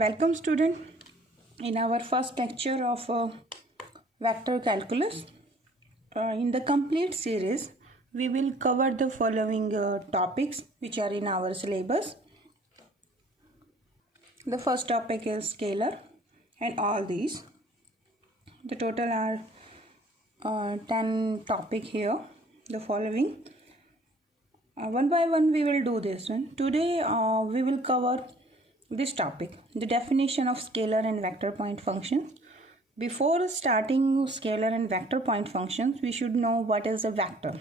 Welcome student in our first lecture of vector calculus. In the complete series we will cover the following topics which are in our syllabus. The first topic is scalar and all these. The total are 10 topic here. The following one by one we will do this one. Today we will cover this topic, the definition of scalar and vector point functions. Before starting scalar and vector point functions, we should know what is a vector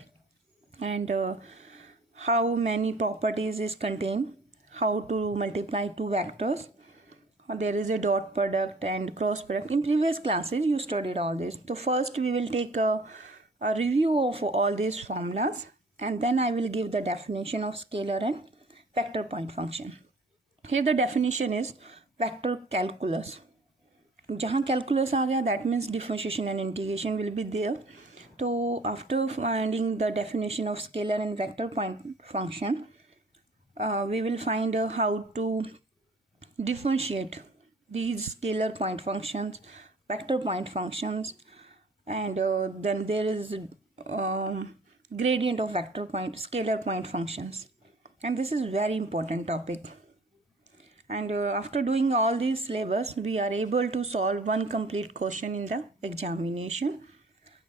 and how many properties is contained, how to multiply two vectors. There is a dot product and cross product. In previous classes you studied all this. So first we will take a review of all these formulas and then I will give the definition of scalar and vector point function. Here the definition is vector calculus. जहाँ calculus आ गया, that means differentiation and integration will be there. So after finding the definition of scalar and vector point function, we will find how to differentiate these scalar point functions, vector point functions, and then there is gradient of vector point, scalar point functions, and this is very important topic. And after doing all these syllabus, we are able to solve one complete question in the examination.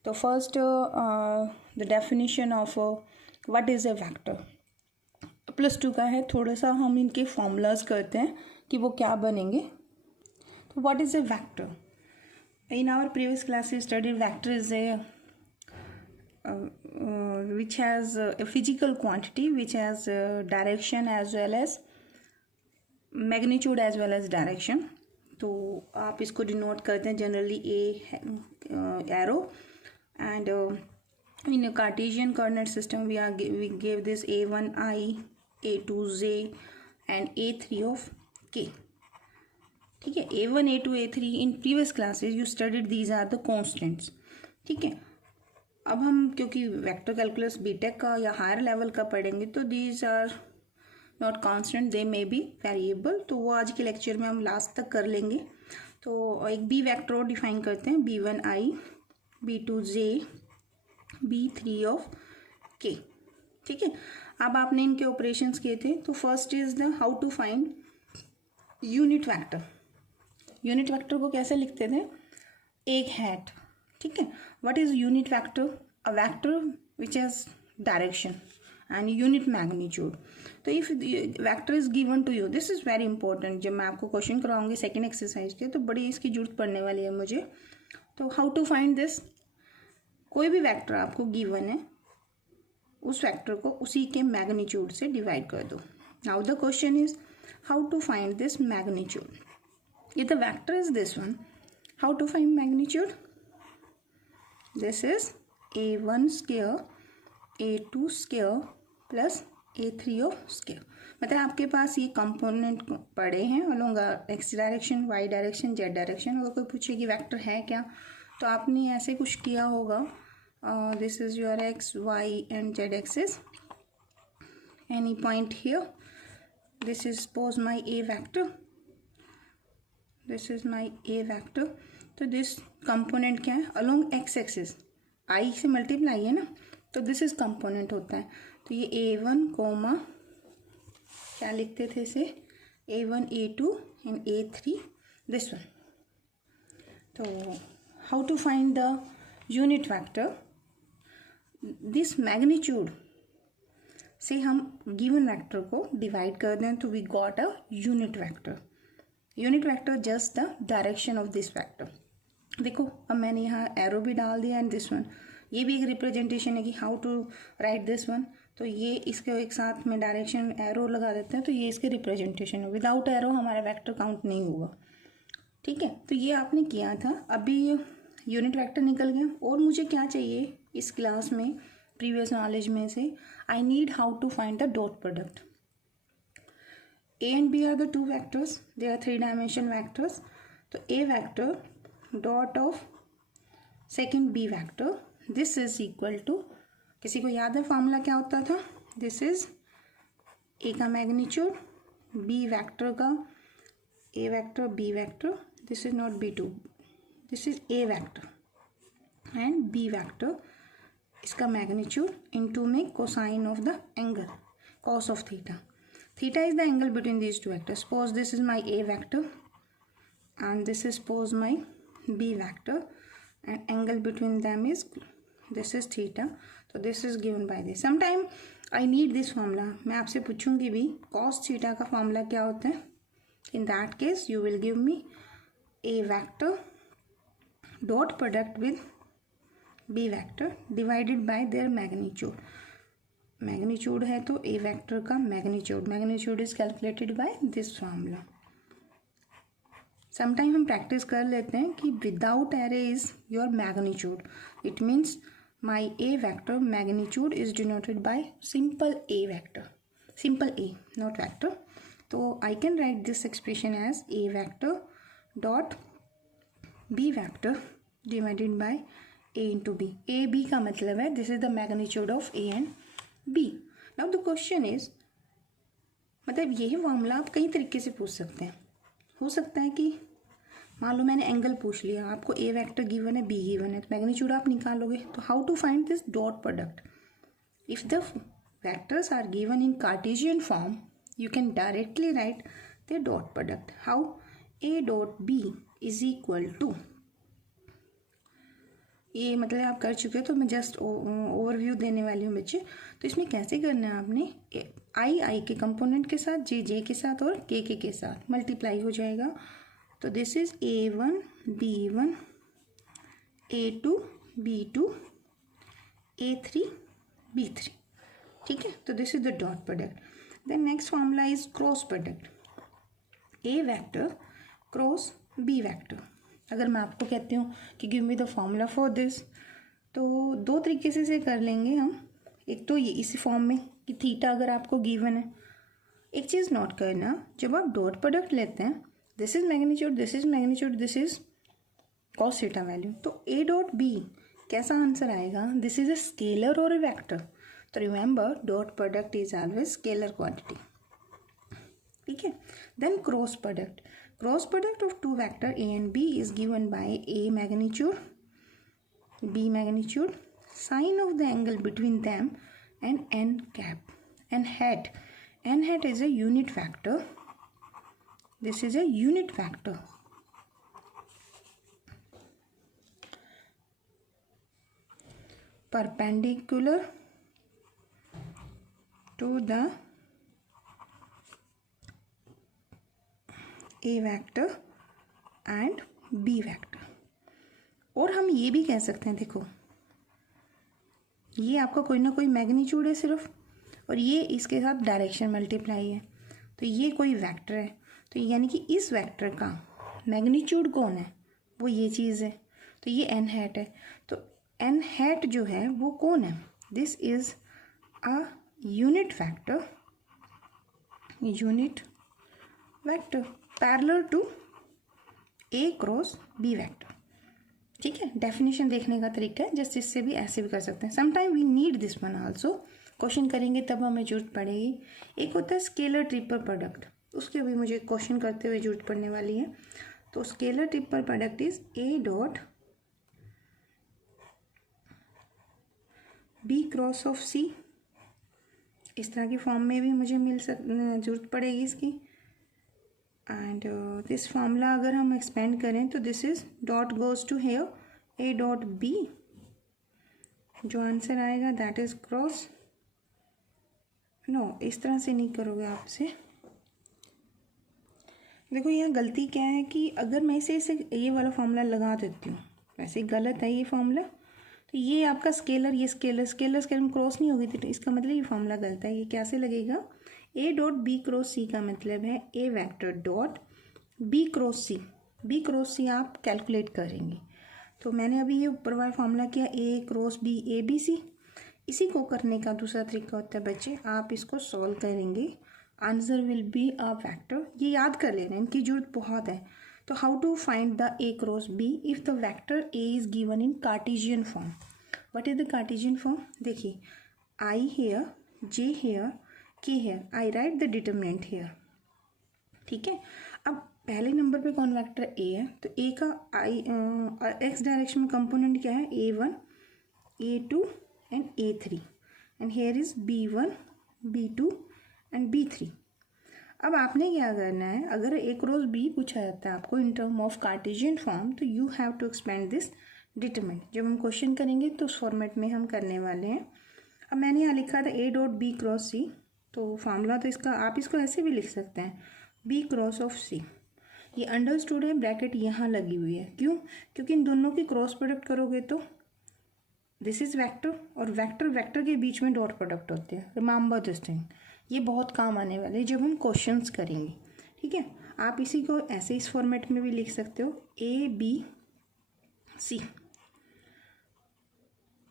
So first the definition of what is a vector. +2 का है, थोड़ा सा हम इनके formulas करते हैं कि वो क्या बनेंगे. So what is a vector? In our previous class we studied vector is a which has a physical quantity which has direction as well as magnitude as well as direction. तो आप इसको denote करते हैं generally a arrow and in Cartesian coordinate system we give this a1 i, a2 j and a3 of k. ठीक है, a1 a2 a3 in previous classes you studied these are the constants. ठीक है, अब हम क्योंकि vector calculus BTech का या higher level का पढ़ेंगे तो these are not constant, they may be variable. तो वो आज के लेक्चर में हम लास्ट तक कर लेंगे. तो एक बी वेक्टर और डिफाइन करते हैं, b1 i, b2 j, b3 of k. ठीक है, अब आपने इनके ऑपरेशंस किए थे. तो first is the how to find unit vector. Unit vector को कैसे लिखते थे? एक हैट. ठीक है, what is unit vector? A vector which has direction and unit magnitude. तो if vector is given to you, this is very important. जब मैं आपको क्वेश्चन करवाऊंगी सेकेंड एक्सरसाइज के तो बड़ी इसकी जरूरत पड़ने वाली है मुझे. तो हाउ टू फाइंड दिस? कोई भी वेक्टर आपको गिवन है, उस वेक्टर को उसी के मैग्नीट्यूड से डिवाइड कर दो. Now the question is how to find this magnitude. ये the vector is this one. How to find magnitude? This is a1 square, a2 square plus a3 of square. मतलब आपके पास ये कंपोनेंट पड़े हैं along X direction, Y direction, Z direction. अगर कोई पूछे कि वेक्टर है क्या, तो आपने ऐसे कुछ किया होगा. This is your x, Y and Z axis. Any point here, this is suppose my a vector, this is my a vector. तो दिस कंपोनेंट क्या है? अलोंग एक्स एक्सिस आई से मल्टीप्लाई है ना, तो दिस इज कंपोनेंट होता है. तो ये a1 कोमा क्या लिखते थे इसे? a1 a2 and a3 this one. तो how to find the unit vector? This magnitude से हम गिवन वेक्टर को डिवाइड कर दें तो we got a unit vector. Unit vector just the direction of this vector. देखो अब मैंने यहाँ एरो भी डाल दिया एंड दिस वन. ये भी एक रिप्रेजेंटेशन है कि how to write this one. तो ये इसके एक साथ में डायरेक्शन एरो लगा देते हैं तो ये इसके रिप्रेजेंटेशन है. विदाउट एरो हमारा वेक्टर काउंट नहीं होगा. ठीक है, तो ये आपने किया था. अभी यूनिट वेक्टर निकल गया. और मुझे क्या चाहिए इस क्लास में प्रीवियस नॉलेज में से? I need how to find the dot product. A and B are the two vectors, they are 3 dimension vectors. तो A vector dot of second B vector, this is equal to, किसी को याद है formula क्या होता था? This is a का magnitude, B vector का A vector, B vector. This is not B2. This is A vector and B vector. इसका magnitude into में cosine of the angle, cos of theta. Theta is the angle between these two vectors. Suppose this is my A vector and this is suppose my B vector, and angle between them is this is theta. So this is given by this. Sometime I need this formula. मैं आपसे पूछूंगी भी cos theta का formula क्या होता है. In that case you will give me A vector dot product with B vector divided by their magnitude. Magnitude है तो A vector का magnitude. Magnitude is calculated by this formula. Sometime हम practice कर लेते हैं कि without array is your magnitude. It means my A vector magnitude is denoted by simple A vector. Simple A, not vector. So I can write this expression as A vector dot B vector divided by A into B. A B का मतलब है this is the magnitude of A and B. Now the question is, मतलब यही formula आप कई तरीके से पूछ सकते हैं. हो सकता है कि मान लो मैंने एंगल पूछ लिया, आपको ए वेक्टर गिवन है, बी गिवन है, तो मैग्नीट्यूड आप निकालोगे. तो how to find this dot product? If the vectors are given in Cartesian form you can directly write the dot product. How? A dot B is equal to, ये मतलब आप कर चुके हो तो मैं जस्ट ओवरव्यू देने वाली हूँ बच्चे. तो इसमें कैसे करना है आपने, आई के कंपोनेंट के साथ, जे के साथ और के साथ मल्टीप्लाई हो जाएगा. तो this is A1 B1 A2 B2 A3 B3. ठीक है, तो this is the dot product. Then next formula is cross product. A vector cross B vector. अगर मैं आपको कहती हूँ कि give me the formula for this, तो दो तरीके से इसे कर लेंगे हम. एक तो ये इसी फॉर्म में कि थीटा अगर आपको गिवन है. एक चीज़ नोट करना, जब आप डॉट प्रोडक्ट लेते हैं, this is magnitude, this is magnitude, this is cos theta value, तो ए डॉट बी कैसा आंसर आएगा? दिस इज अ स्केलर और अ वेक्टर. तो remember dot product is always scalar quantity. ठीक है. Then cross product. Cross product of two vector A and B is given by A magnitude, B magnitude, sine of the angle between them and n cap and hat. N hat is a unit factor. This is a unit factor. Perpendicular to the A vector and B vector. और हम ये भी कह सकते हैं, देखो ये आपका कोई ना कोई मैग्नीट्यूड है सिर्फ, और ये इसके साथ डायरेक्शन मल्टीप्लाई है, तो ये कोई वेक्टर है. तो यानी कि इस वेक्टर का मैग्नीट्यूड कौन है? वो ये चीज़ है. तो ये एन हैट है. तो एन हैट जो है वो कौन है? This is a unit factor, unit vector parallel to A cross B vector. ठीक है, डेफिनेशन देखने का तरीका है. जस्ट इससे भी ऐसे भी कर सकते हैं. Sometime we need this one also. Question करेंगे तब हमें जरूरत पड़ेगी. एक होता है स्केलर ट्रिपल प्रोडक्ट, उसके भी मुझे क्वेश्चन करते हुए जरूरत पड़ने वाली है. तो scalar triple product is A dot B cross of C. इस तरह की फॉर्म में भी मुझे जरूरत पड़ेगी इसकी. एंड दिस फॉर्मूला अगर हम एक्सपेंड करें तो this is dot goes to here A dot B. जो आंसर आएगा दैट इज क्रॉस. नो, इस तरह से नहीं करोगे आपसे. देखो यहाँ गलती क्या है कि अगर मैं इसे ये वाला फॉर्मूला लगा देती हूँ, वैसे गलत है ये फॉर्मूला. तो ये आपका स्केलर, ये स्केलर में क्रॉस नहीं होगी, तो इसका मतलब ये फॉर्मूला गलत है. ये कैसे लगेगा? ए डॉट बी क्रॉस सी का मतलब है ए वेक्टर डॉट बी क्रॉस सी. बी क्रॉस सी आप कैलकुलेट करेंगे. तो मैंने अभी ये ऊपर वाला फॉर्मूला किया A cross B A B C. इसी को करने का दूसरा तरीका होता है बच्चे, आप इसको सॉल्व करेंगे, answer will be a vector. ये याद कर लेना, इनकी जरूरत बहुत है. तो how to find the A cross B if the vector A is given in Cartesian form. What is the Cartesian form? देखिए, I here, J here, K here, I write the determinant here. ठीक है. अब पहले number पे कौन vector A है, तो ए का एक्स डायरेक्शन में कंपोनेंट क्या है, A1, A2 and A3 and here is B1, B2 and B3। अब आपने क्या करना है, अगर ए क्रॉस बी पूछा जाता है आपको in term of Cartesian form, तो you have to expand this determinant. जब हम क्वेश्चन करेंगे तो उस फॉर्मेट में हम करने वाले हैं। अब मैंने यहाँ लिखा था A dot B cross C, तो फार्मूला तो इसका आप इसको ऐसे भी लिख सकते हैं, B क्रॉस ऑफ C। ये अंडरस्टूड है, ब्रैकेट यहाँ लगी हुई है, क्यों, क्योंकि इन दोनों की क्रॉस प्रोडक्ट करोगे तो दिस इज वेक्टर, और वेक्टर वेक्टर के बीच में डॉट प्रोडक्ट होते हैं। रिमेंबर दिस थिंग, ये बहुत काम आने वाले जब हम क्वेश्चंस करेंगे। ठीक है, आप इसी को ऐसे इस फॉर्मेट में भी लिख सकते हो, ABC।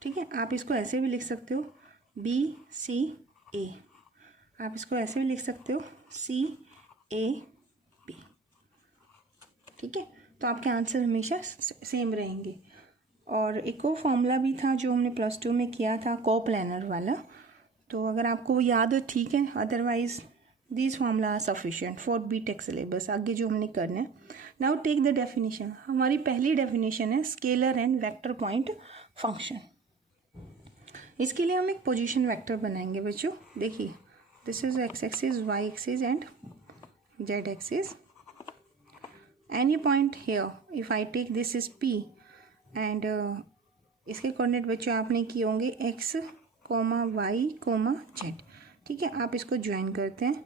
ठीक है, आप इसको ऐसे भी लिख सकते हो, BCA। आप इसको ऐसे भी लिख सकते हो, CAB। ठीक है, तो आपके आंसर हमेशा सेम रहेंगे। और एक और फॉर्मूला भी था जो हमने +2 में किया था, कोप्लानर वाला, तो अगर आपको वो याद हो ठीक है, otherwise this formula are sufficient for BTech syllabus. आगे जो हमने करना है, नाउ टेक द डेफिनेशन। हमारी पहली डेफिनेशन है scalar and vector point function. इसके लिए हम एक पोजीशन वेक्टर बनाएंगे बच्चों। देखिए, this is X axis, Y axis and Z axis. Any point here if I take this is P and इसके कोऑर्डिनेट बच्चों आपने किए होंगे x, y, z। ठीक है, आप इसको ज्वाइन करते हैं,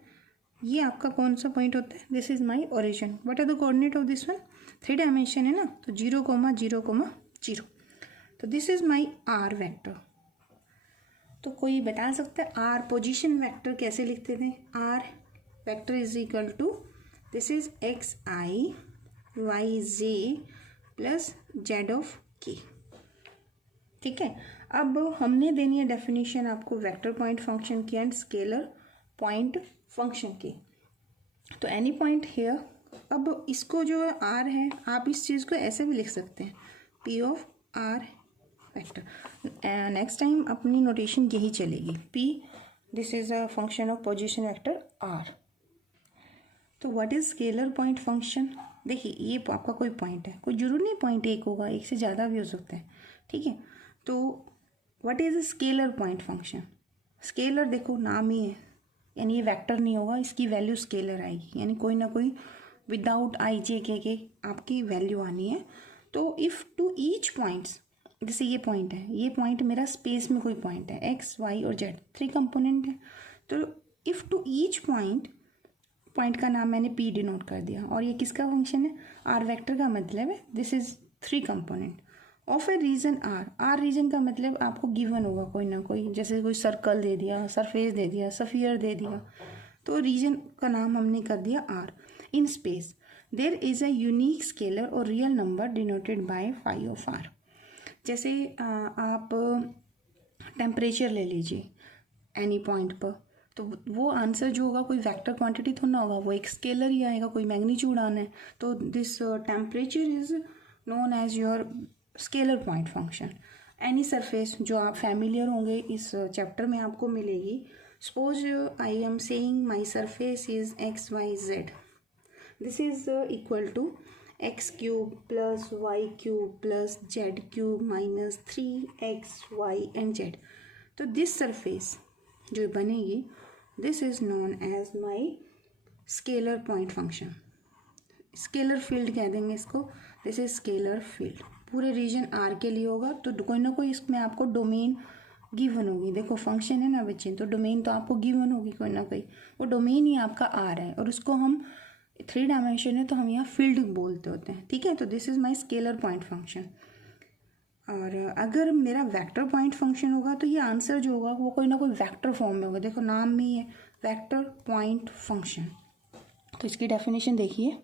ये आपका कौन सा पॉइंट होता है, this is my origin. What are the coordinate of this one, 3 dimension है ना, तो 0, 0, 0। तो this is my R vector. तो कोई बता सकता है R पोजीशन वेक्टर कैसे लिखते थे, R vector is equal to this is xi, yj plus z of k। ठीक है, अब हमने देनी है डेफिनेशन आपको वेक्टर पॉइंट फंक्शन की एंड स्केलर पॉइंट फंक्शन की। तो एनी पॉइंट हेयर, अब इसको जो R है आप इस चीज़ को ऐसे भी लिख सकते हैं, P of R vector. Next time अपनी नोटेशन यही चलेगी, P this is a function of position vector R। तो what is scalar point function, देखिए ये आपका कोई पॉइंट है, कोई जरूर नहीं पॉइंट एक होगा, एक से ज़्यादा भी हो सकता है। ठीक है, तो what is scalar point function, scalar देखो नाम ही है, यानी ये वेक्टर नहीं होगा, इसकी वैल्यू स्केलर आएगी, यानी कोई ना कोई विदाउट i j k के आपकी वैल्यू आनी है। तो इफ़ टू ईच पॉइंट्स, जैसे ये पॉइंट है, ये पॉइंट मेरा स्पेस में कोई पॉइंट है, x, y और z 3 कंपोनेंट है, तो इफ़ टू ईच पॉइंट का नाम मैंने P डिनोट कर दिया, और ये किसका फंक्शन है, R वेक्टर का मतलब है this is 3 component of a region R region का मतलब आपको गिवन होगा कोई ना कोई, जैसे कोई सर्कल दे दिया, सरफेस दे दिया, सफियर दे दिया, तो रीजन का नाम हमने कर दिया R। In space there is a unique scalar और real number denoted by phi of R। जैसे आप टेम्परेचर ले लीजिए एनी पॉइंट पर, तो वो आंसर जो होगा कोई वेक्टर क्वांटिटी तो ना होगा, वो एक स्केलर ही आएगा, कोई मैग्नीट्यूड आना है, तो this temperature is known as your scalar point function. Any surface जो आप फैमिलियर होंगे इस चैप्टर में आपको मिलेगी, suppose I am saying my surface is XYZ, this is equal to x³ plus y³ plus z³ minus 3xy and z। तो this surface जो बनेगी this is known as my scalar point function, scalar field कह देंगे इसको, this is scalar field. पूरे region R के लिए होगा, तो कोई ना कोई इसमें आपको डोमेन गिवन होगी। देखो फंक्शन है ना बच्चे, तो डोमेन तो आपको गिवन होगी कोई ना कोई, वो डोमेन ही आपका R है, और उसको हम 3 डायमेंशन है तो हम यहाँ फील्ड बोलते होते हैं। ठीक है, तो this is my scalar point function. और अगर मेरा वेक्टर पॉइंट फंक्शन होगा तो ये आंसर जो होगा वो कोई ना कोई वेक्टर फॉर्म में होगा, देखो नाम में ही है वेक्टर पॉइंट फंक्शन। तो इसकी डेफिनेशन देखिए,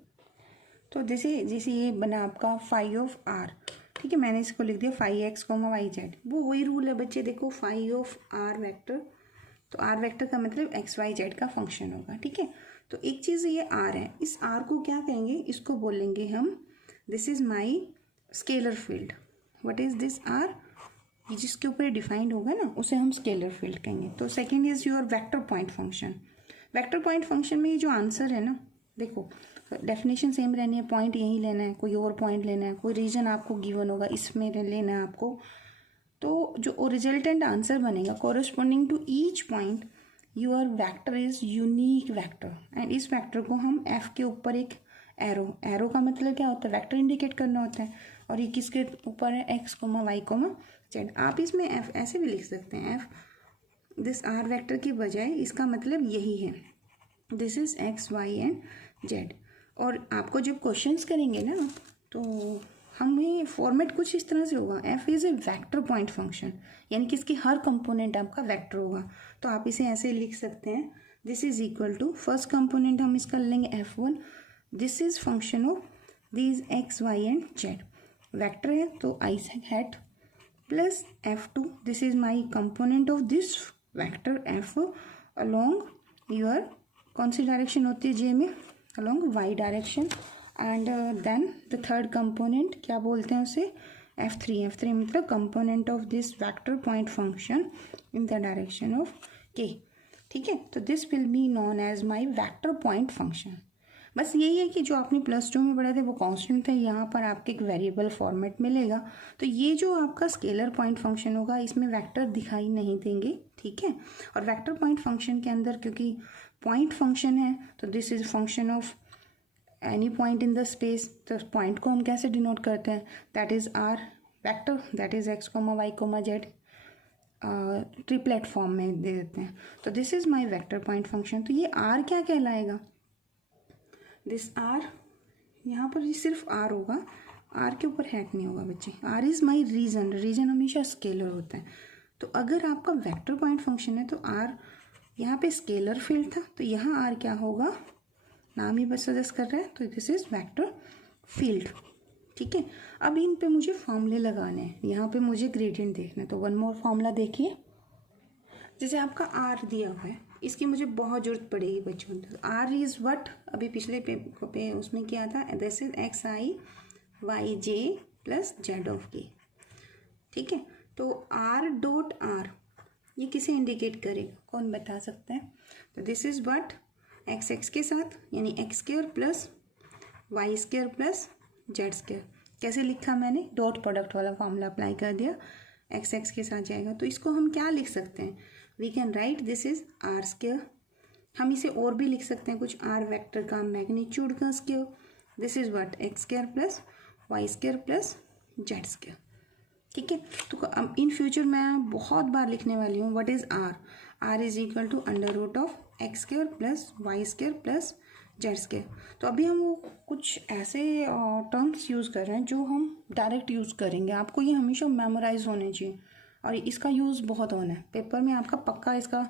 तो जैसे ये बना आपका फाई ऑफ R। ठीक है, मैंने इसको लिख दिया फाई x, yz, वो वही रूल है बच्चे, देखो फाई ऑफ R वेक्टर, तो R वेक्टर का मतलब XYZ का फंक्शन होगा। ठीक है, तो एक चीज़ ये R है, इस R को क्या कहेंगे, इसको बोलेंगे हम this is my scalar field. What is this R, ये जिसके ऊपर डिफाइंड होगा ना उसे हम स्केलर फील्ड कहेंगे। तो second is your vector point function. Vector point function में ये जो आंसर है ना, देखो डेफिनेशन सेम रहनी है, पॉइंट यही लेना है, कोई और पॉइंट लेना है, कोई रीजन आपको गिवन होगा इसमें लेना है आपको। तो जो रिजल्टेंट आंसर बनेगा corresponding to each point your vector is unique vector, and इस वेक्टर को हम एफ के ऊपर एक एरो का मतलब क्या होता है, वेक्टर इंडिकेट करना होता है, और ये किसके ऊपर है, X comma Y comma Z. आप इसमें एफ ऐसे भी लिख सकते हैं, एफ दिस आर वेक्टर की बजाय इसका मतलब यही है, this is X Y and Z. और आपको जब क्वेश्चंस करेंगे ना तो हमें फॉर्मेट कुछ इस तरह से होगा, F is a vector point function, यानी कि इसकी हर कंपोनेंट आपका वेक्टर होगा। तो आप इसे ऐसे लिख सकते हैं, this is equal to first component हम इसका लेंगे f1, this is function of this x Y and z, vector है तो i hat plus f2, this is my component of this vector f along your कौन सी direction होती है j में, along y direction, and then the third component क्या बोलते हैं उसे, f3 मतलब component of this vector point function in the direction of k। ठीक है, तो this will be known as my vector point function. बस यही है कि जो आपने +2 में पढ़े थे वो कांस्टेंट थे, यहाँ पर आपके एक वेरिएबल फॉर्मेट मिलेगा। तो ये जो आपका स्केलर पॉइंट फंक्शन होगा इसमें वेक्टर दिखाई नहीं देंगे, ठीक है। और वेक्टर पॉइंट फंक्शन के अंदर क्योंकि पॉइंट फंक्शन है तो this is function of any point in the space, तो पॉइंट को हम कैसे डिनोट करते हैं, that is R vector, that is X comma Y comma Z, triplet form में दे देते हैं। तो this is my vector point function. तो ये आर क्या कहलाएगा, दिस आर, यहाँ पर सिर्फ आर होगा, आर के ऊपर हैट नहीं होगा बच्चे। R is my region, region हमेशा स्केलर होता है। तो अगर आपका वेक्टर पॉइंट फंक्शन है तो आर यहाँ पे स्केलर फील्ड था, तो यहाँ आर क्या होगा, नाम ही बस सजेस्ट कर रहा है, तो दिस इज वेक्टर फील्ड। ठीक है, अब इन पे मुझे फॉर्मूले लगाने हैं, यहाँ पे मुझे ग्रेडियंट देखना है। तो वन मोर फॉर्मूला देखिए, जैसे आपका आर दिया हुआ है, इसकी मुझे बहुत जरूरत पड़ेगी बच्चों। आर इज व्हाट, अभी पिछले पे उसमें क्या था, this is X I Y J plus Z of K. ठीक है, तो आर डॉट आर ये किसे इंडिकेट करेगा, कौन बता सकता है। तो this is what, X X के साथ यानी X square plus Y square plus Z square. कैसे लिखा मैंने, डॉट प्रोडक्ट वाला फॉर्मूला अप्लाई कर दिया, एक्स एक्स के साथ जाएगा। तो इसको हम क्या लिख सकते हैं, we can write this is R square. हम इसे और भी लिख सकते हैं कुछ, आर वेक्टर का मैग्नीट्यूड का square, this is what X square plus Y square plus Z square. ठीक है, तो अब इन फ्यूचर मैं बहुत बार लिखने वाली हूँ what is R, R is equal to under root of X square plus Y square plus Z square. तो अभी हम वो कुछ ऐसे टर्म्स यूज़ कर रहे हैं जो हम डायरेक्ट यूज़ करेंगे, आपको ये हमेशा मेमोराइज होने चाहिए और इसका यूज़ बहुत होना है, पेपर में आपका पक्का इसका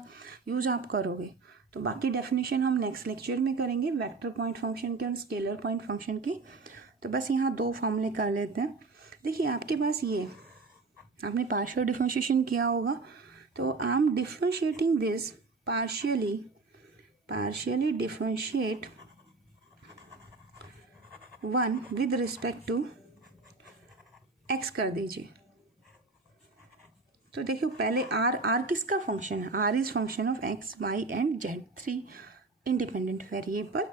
यूज़ आप करोगे। तो बाकी डेफिनेशन हम नेक्स्ट लेक्चर में करेंगे वेक्टर पॉइंट फंक्शन के और स्केलर पॉइंट फंक्शन की। तो बस यहाँ दो फॉर्मूले कर लेते हैं। देखिए आपके पास ये आपने पार्शियल डिफरेंशिएशन किया होगा, तो I am differentiating this partially differentiate 1 with respect to x कर दीजिए। तो देखिए पहले आर किसका फंक्शन है, r is function of x Y and z, 3 independent variable,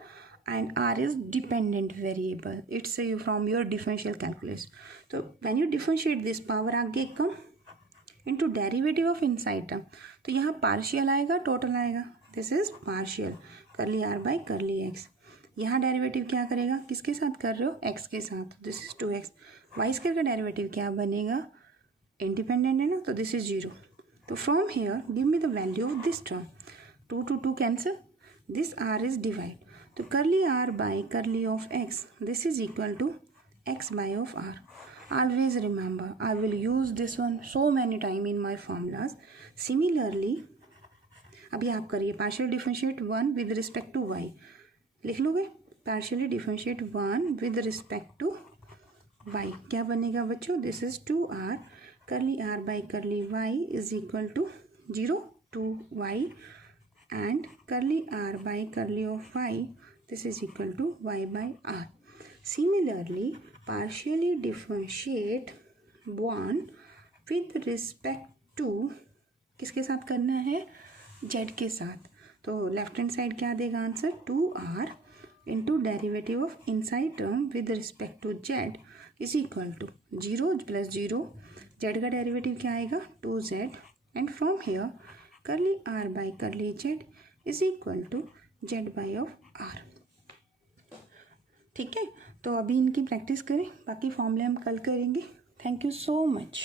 and r is dependent variable, it's from your differential calculus. तो when you differentiate this power आगे come into derivative of inside term, तो यहाँ partial आएगा total आएगा, this is partial curly are by curly x. यहाँ derivative क्या करेगा, किसके साथ कर रहे हो, एक्स के साथ, this is 2x। Y square का डेरिवेटिव क्या बनेगा, इंडिपेंडेंट है ना, तो दिस इज 0। तो from here give me the value of this term, 2 to 2 cancel, this R is divide, तो curly are by curly of X, this is equal to X by of R. Always remember, I will use this one so many time in my formulas. Similarly, अभी आप करिए partial differentiate 1 with respect to y, लिख लोगे, partially differentiate 1 with respect to y, क्या बनेगा बच्चों, this is 2r curly r by curly y is equal to 0 to y, and curly r by curly of y, this is equal to y बाई r। Similarly, partially differentiate 1 with respect to किसके साथ करना है, z के साथ। तो left hand side क्या देगा answer, 2r into derivative of inside term with respect to Z is equal to 0 plus 0, Z का डेरिवेटिव क्या आएगा 2z, and from here curly r by curly z is equal to Z by of r। ठीक है, तो अभी इनकी practice करें, बाकी फॉर्मूले हम कल करेंगे। Thank you so much.